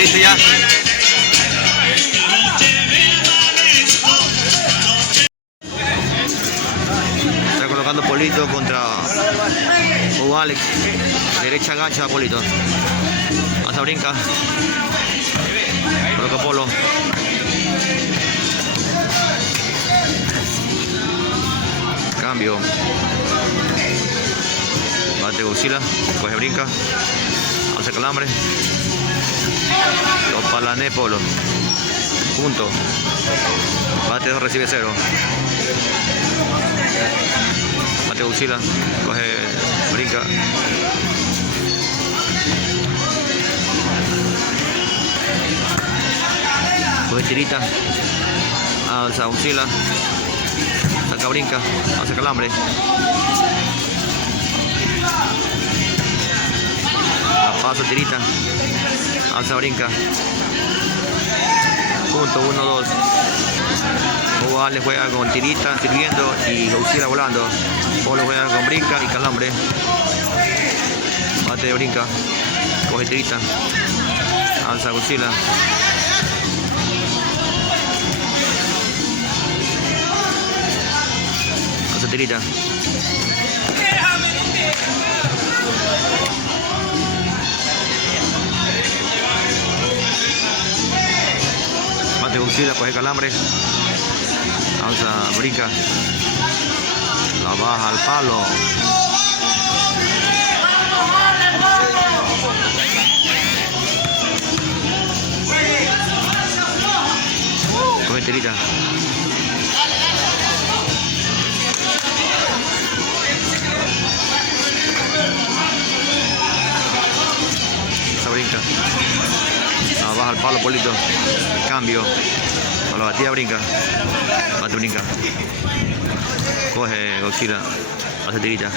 listo ya. Está colocando Polito contra Hugo Alex. Derecha agacha Polito. Hasta brinca. Coloca Polo. Cambio. Bate Godzilla. Coge brinca. Hace calambre. Lo palané Polo. Punto. Bate 2, recibe 0. Bate Godzilla. Coge brinca. Coge tirita. Alza Godzilla. Saca brinca. Hace calambre. Paso tirita. Alza brinca. Punto 1-2. Hugo Alex juega con tirita sirviendo y Godzilla volando. Polo juega con brinca y calambre. Bate de brinca. Coge tirita. Alza Godzilla. Hace tirita. Bate Godzilla, coge calambre. Alza brinca. La baja al palo. Coge tirita. Esa brinca. La baja al palo Polito. Cambio. A la batida brinca. Bate brinca. Coge Godzilla. Hace tirita.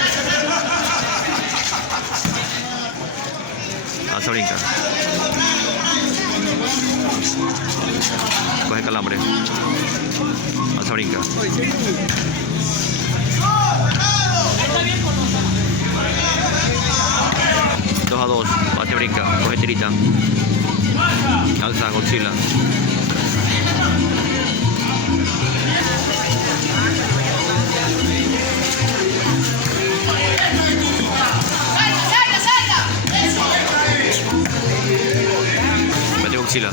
Hace brinca. Coge calambre. Hace brinca. Dos a 2. Bate brinca. Coge tirita. Alza Godzilla. Bate Godzilla.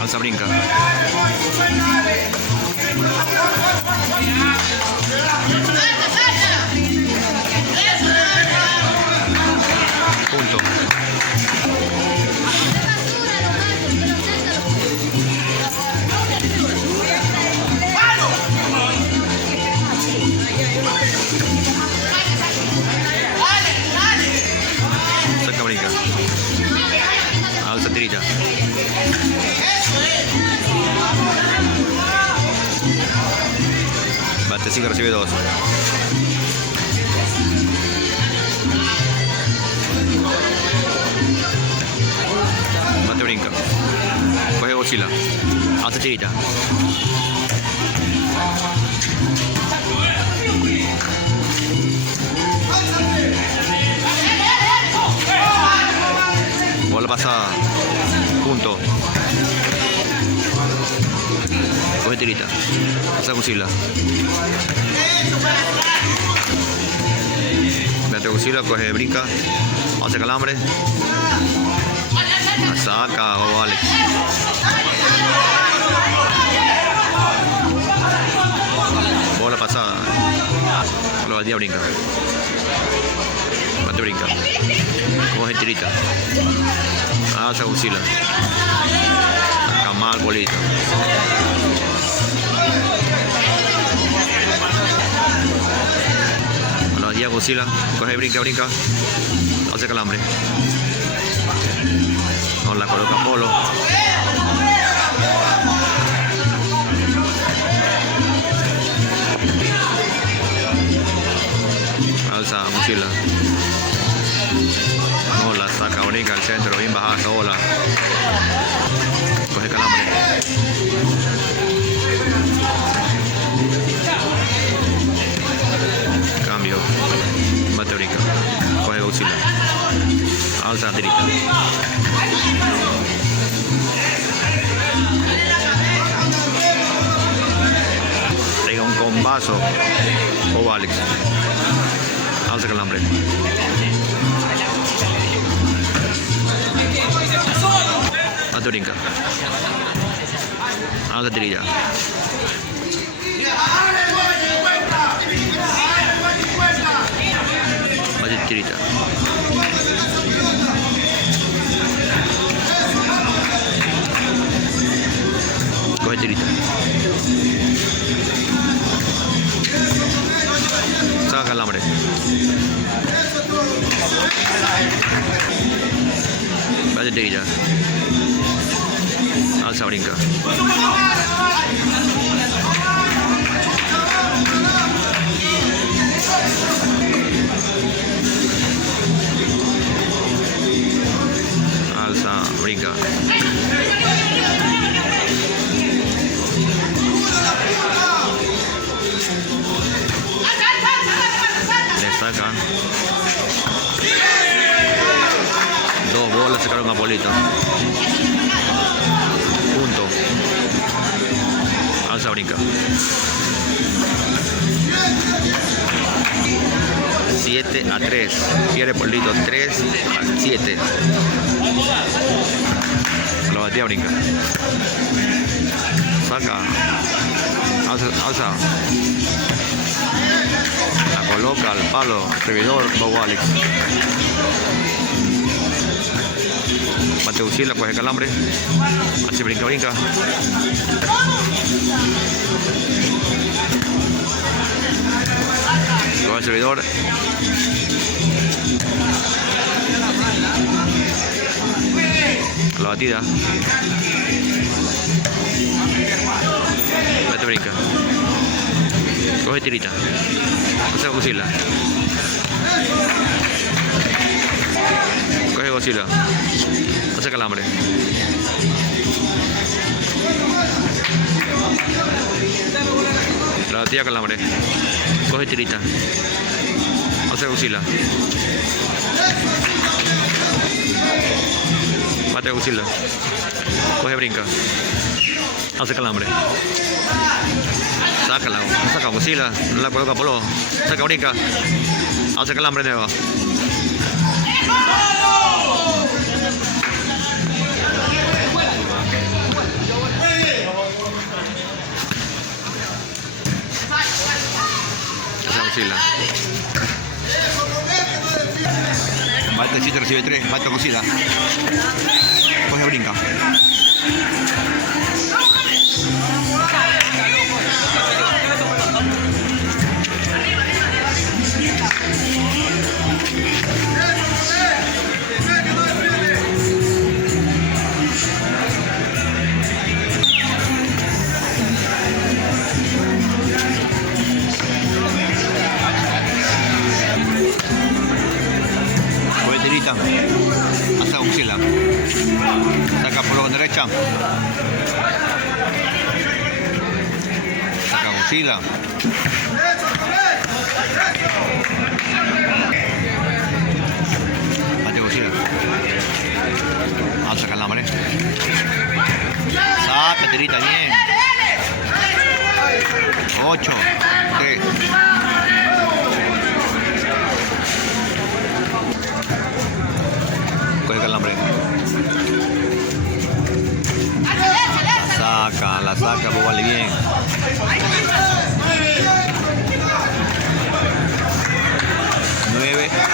Alza brinca. Punto. Saca brinca. Alza tirita. Bate 5, recibe 2. Bate brinca. Coge Godzilla. Hace tirita. Bola pasada. Punto. Coge tirita. Hace Godzilla. Bate Godzilla, coge brinca. Hace calambre. Saca Hugo Alex. Bola pasada. La batida brinca. Bate brinca. Coge tirita. Hace Godzilla. Saca mal Polito. La batida Godzilla. Coge brinca. Hace calambre. No la coloca Polo. Alza Godzilla. No la saca brinca al centro. Bien bajada esa bola. Coge calambre. Cambio. Bate brinca. Coge Godzilla. Alza la tirita. Traiga un combazo o Alex. Alza calambre. Alza brinca. Alza tirita. Alza tirita. Coge tirita. Saca calambre. Vaya tirita. Alza brinca. Alza brinca. Sacan. Dos bolas sacaron a Polito. Punto. Alza brinca. 7-3. Pierde Polito 3-7. La batida brinca. Saca. Alza. La coloca al palo, servidor, Bobo Alex. Mateucila, coge calambre. Así brinca. Coge el servidor. La batida. Mate brinca. Coge tirita. Coge Godzilla. Coge Godzilla. Hace calambre. La batida calambre. Coge tirita. Hace Godzilla. Mate Godzilla. Coge brinca. Hace calambre. Sácala, saca Godzilla, no la coloca polo, saca brinca, hace calambre nueva. Hace Godzilla. Bate 7, recibe 3, bate Godzilla. Coge brinca. Hasta Godzilla. Saca por la derecha. Saca Godzilla. Mate Godzilla. Alza calambre. Saca tirita bien. 8, 3. Coge calambre. La saca, pues vale bien.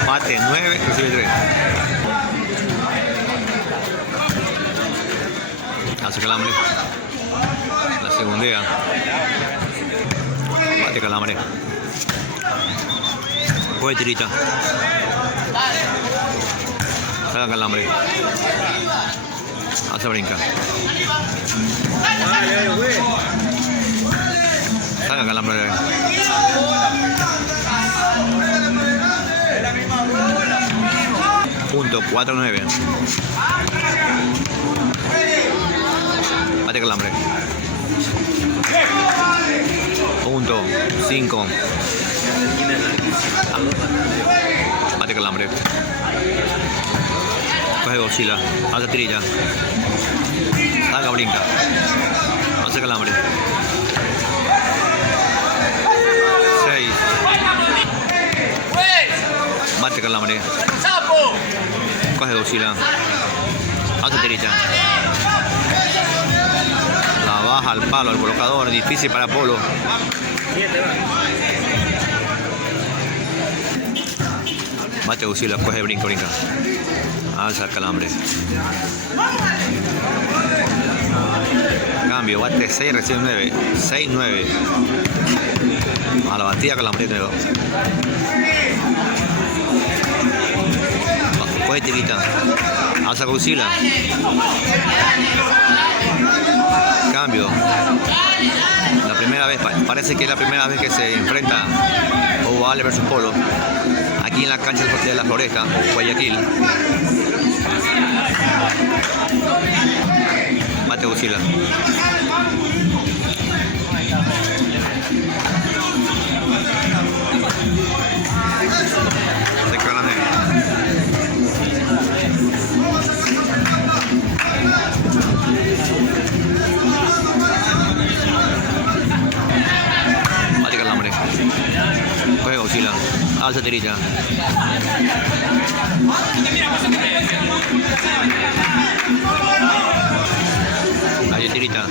Bate 9, recibe 3. Hace calambre. La segundea. Bate calambre. Coge tirita. Saca calambre. Hace brinca. Saca calambre. Punto 4-9. Bate calambre. Punto 5. Bate calambre. oscila, hace tirilla. Saca, brinca. Hace calambre. 6. Bate calambre. Coge, oscila. Hace tirilla. La baja al palo, al colocador. Difícil para Polo. Bate, oscila. Coge, brinca, brinca. Alza el calambre. Cambio, bate 6, recibe 9. 6, 9. A la batida calambre nuevo. Coge tirita. Alza Godzilla. Cambio. La primera vez, parece que es la primera vez que se enfrenta Ovale versus Polo. Aquí en la cancha de la Floresta, Guayaquil. Bate Godzilla. Se calambre. Bate calambre. Coge Godzilla. Alza tirilla. Ahí tirita.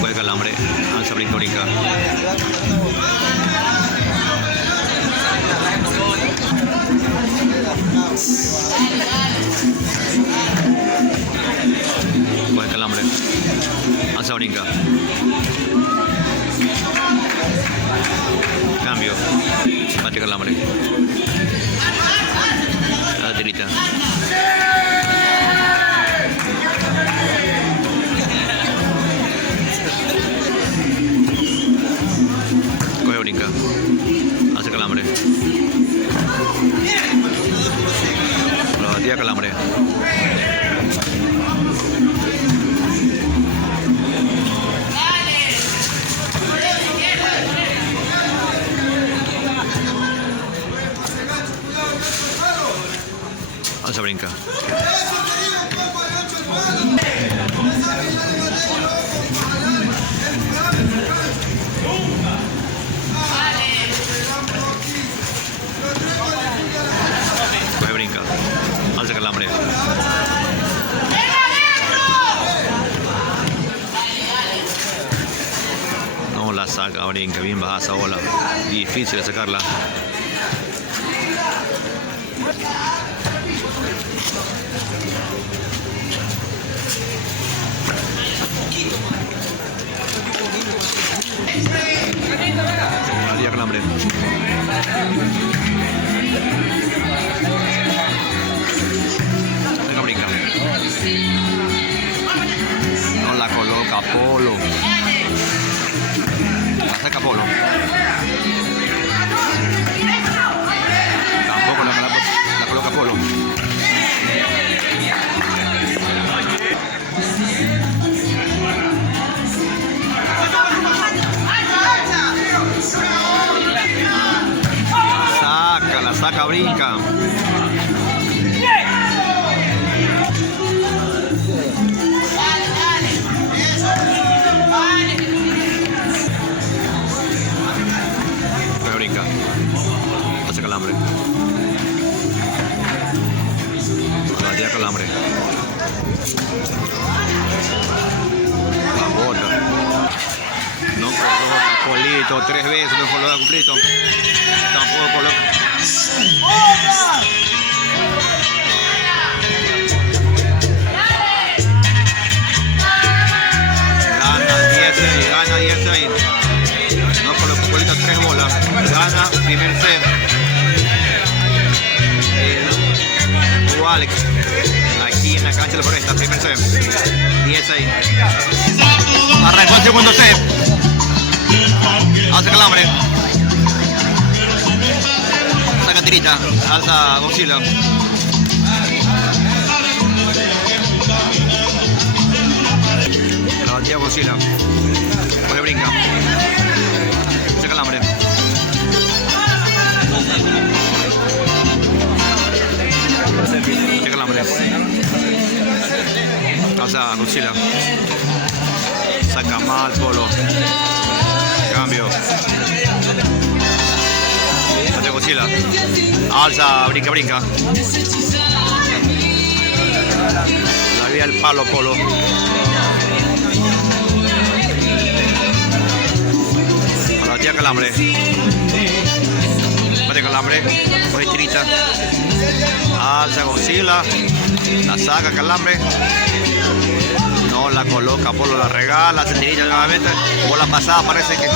Coge calambre. Alza brinca, brinca. Coge calambre. Alza brinca. Cambio. Bate calambre. La tirita. Coge brinca. Hace calambre. La batía calambre. Alza brinca. Coge brinca. Alza calambre. No la saca, brinca. Bien baja esa bola. Difícil de sacarla. María calambre. Venga, brinca. No la coloca Polo. La saca Polo. Tampoco la coloca Polo. La saca, brinca. Pero brinca. Hace calambre. La batía calambre. La bota. No coloca Polito 3 veces, no coloca Polito. Tampoco coloca. Gana 10-6. No colocó Polito 3 bolas. Gana primer set. Alex. Aquí en la cancha de la Floresta, primer set. 10-6. Arrancó el segundo set. Hace calambre. Saca tirita. Alza Godzilla. La batía Godzilla. Coge brinca. Hace calambre. Hace calambre. Pasa a Godzilla. Saca mal Polo. Cambio. Mate Godzilla. Alza, brinca, brinca. La vía del palo Polo. Para tía Calambre. Mate Calambre. Coge tirita. Alza Godzilla. La saca Calambre. No la coloca, Polo la regala, se tirita nuevamente. Bola pasada parece que.